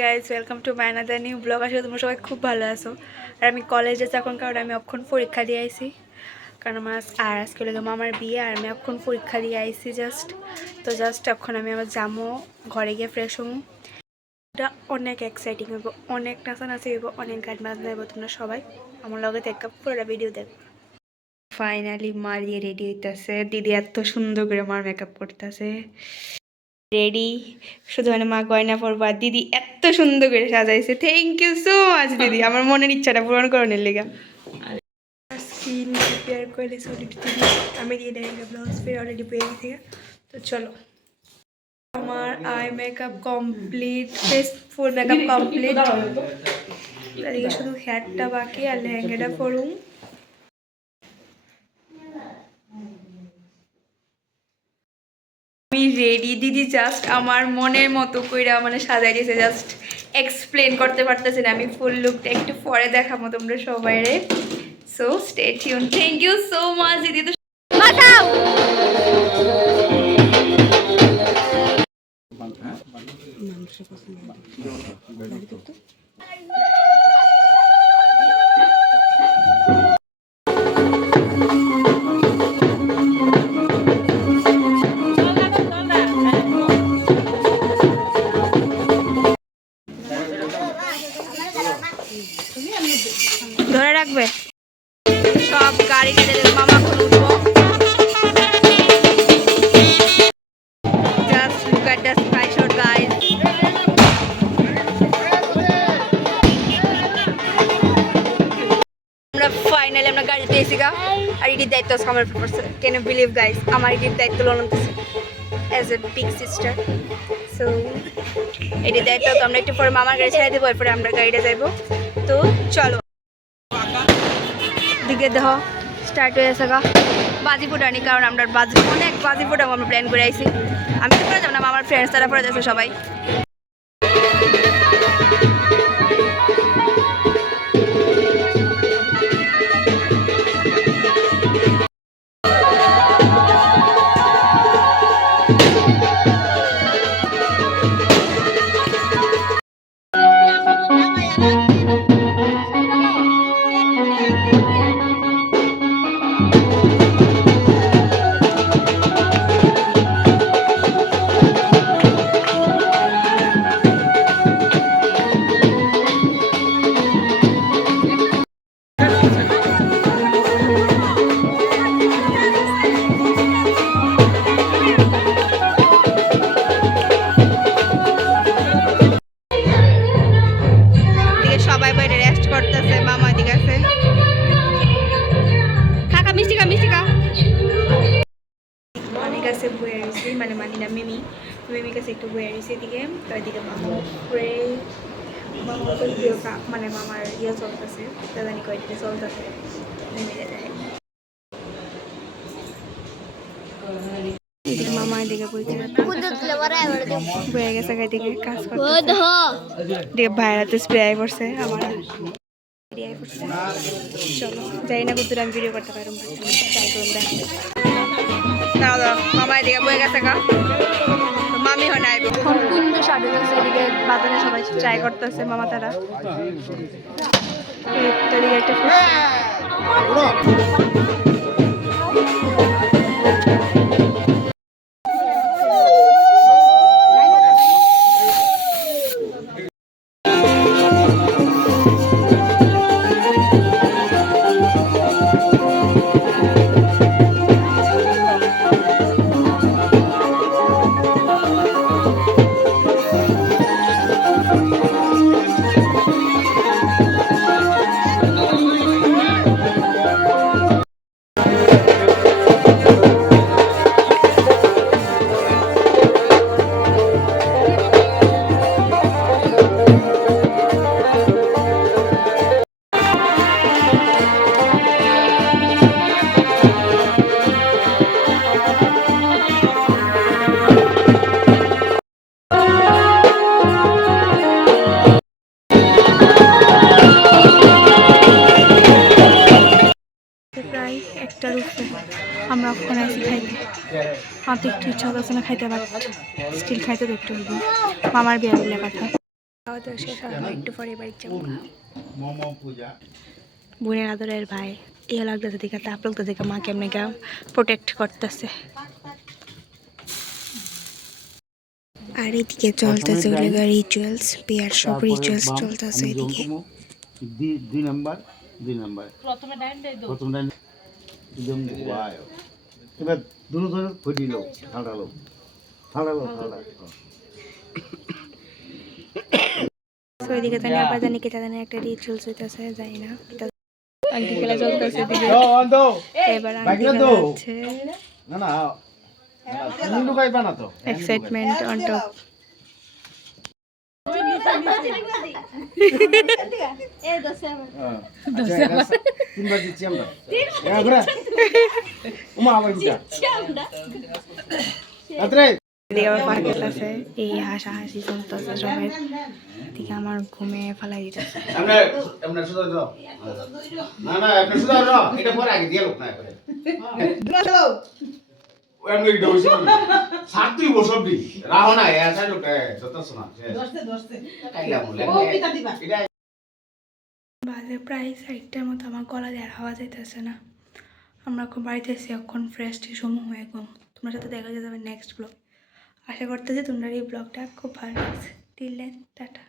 Guys welcome to মাইনাদা new blog আসলে তোমরা সবাই খুব ভালো আছো। আর আমি কলেজে এখন, কারণ আমি অক্ষণ পরীক্ষা দিয়ে আইছি। কারণ আমার আর আজকে লেগে আমার বিয়ে, আর আমি অক্ষণ পরীক্ষা দিয়ে আইছি জাস্ট তো জাস্ট এখন আমি আমার জামো ঘরে গিয়ে ফ্রেশ হব এটা অনেক এক্সাইটিং হইব, অনেক নাচানাচি হইব, অনেক গান বাজনা হইব তোমরা সবাই। আমার লগে দেখা, পুরোটা ভিডিও দেখো। ফাইনালি মা দিয়ে রেডি হইতাছে। দিদি এত সুন্দর করে আমার মেকআপ করতেছে। রেডি। শুধু মানে মা গয়না পরবো আর দিদি এত সুন্দর করে সাজাইছে। থ্যাংক ইউ সো মাচ দিদি। আমার মনের ইচ্ছাটা পূরণ করণের লেগা। স্কিন প্রিপেয়ার করে সলিড দিদি আমি দিয়ে দেয় ব্লাউজ ফির অলরেডি পেয়ে গেছি তো চলো। আমার eye makeup complete face full makeup complete শুধু হেয়ারটা বাকি আর লেহেঙ্গাটা পরুম। আমি রেডি দিদি জাস্ট আমার মনের মতো কইরা মানে সাজাই দিয়েছে জাস্ট এক্সপ্লেন করতে পারতেছি না। আমি ফুল লুকটা একটু পরে দেখাবো তোমরা সবাই রে so stay tune thank you so much দিদি তো। ধরে রাখবে? সব গাড়ি কেটে মামা এখন উঠবো। Guys. আমরা আমরা গাড়িতে গা, আর দায়িত্ব আছে আমার বিলিভ গাইস আমার দায়িত্ব অ্যাজ বিগ সিস্টার সো দায়িত্ব আমরা একটু পরে মামার গাড়ি ছেড়ে দেবো, এরপরে আমরা গাড়িটা যাইবো। তো চলো দিকে দেহ স্টার্ট হয়ে আসা বাজি ফুটানি কারণ আমরা বাজি অনেক বাজি ফুটাবো আমরা প্ল্যান করে আইছি আমি তো করে যাব না আমার ফ্রেন্ডস তারা পরে যাচ্ছে সবাই রয়েছি মানে মানি না মিমি। মিমি কাছে একটু বয়ে রয়েছে এদিকে তো এদিকে মামা উপরে মামা মানে মামার ইয়ে চলতেছে দাদানি কয়েকটা চলতেছে মিমি দাদা এদিকে মামা এদিকে বয়ে গেছে এদিকে কাজ করতে দিয়ে ভাইরাতে স্প্রে করছে আমার চলো না কুতুর আমি ভিডিও করতে পারব ট্রাই করুন দাও দাও মামা এদিকে বয়ে গেছে গা। মামি হয় না আইব। এখন এদিকে বাজারে সবাই ট্রাই করতেছে মামা তারা। এদিকে একটা প্রায় একটার উপরে আমরা ওখানে আছি খাইতে। আমার তো একটু ইচ্ছা হচ্ছে না খাইতে বাট স্টিল খাইতে তো একটু হইব। মামার বিয়ে দিলে কথা। খাওয়া দাওয়া শেষ হয় একটু পরে বাড়ি যাব। বোনের আদরের ভাই ইয়ে লাগতেছে দেখে তাপ লাগতেছে দেখে মা কেমনি গা প্রোটেক্ট করতেছে। আর এদিকে চলতেছে রিচুয়ালস বিয়ার সব রিচুয়ালস চলতেছে এদিকে। দুই নাম্বার দুই নাম্বার প্রথমে ডাইন প্রথমে ডাইন একদম ওয়াও এবার দুটো ধরে ফুটিল ঠান্ডালো ঠান্ডালো ঠান্ডা তো এদিকে জানি আবার জানি কি জানি একটা রিচুয়ালস হইতেছে যাই না। আন্টি খেলা চলতেছে এদিকে এবার আন্টি খেলা হচ্ছে না না তুমি ঢুকাইবা না তো। এক্সাইটমেন্ট অন টপ তিনবার দিচ্ছি আমরা। উমা আবার রাত্রে এদিকে আবার আছে এই হাসাহাসি চলতেছে সবাই এদিকে আমার ঘুমে ফেলাই দিতেছে এমনি ডোসি সাত তুই বসব দি। রাহো না এ আসা লোক যত শোনা দশতে দশতে। কাইলা বলে এটা বাজে প্রায় চারটার মতো আমার গলা দিয়ে আর হাওয়া যাইতেছে না। আমরা এখন বাড়িতে এসে এখন ফ্রেশ সময় হয়ে গম তোমার সাথে দেখা যাবে নেক্সট ব্লগ আশা করতেছি তোমরা এই ব্লগটা খুব ভালো লাগছে। Till tata.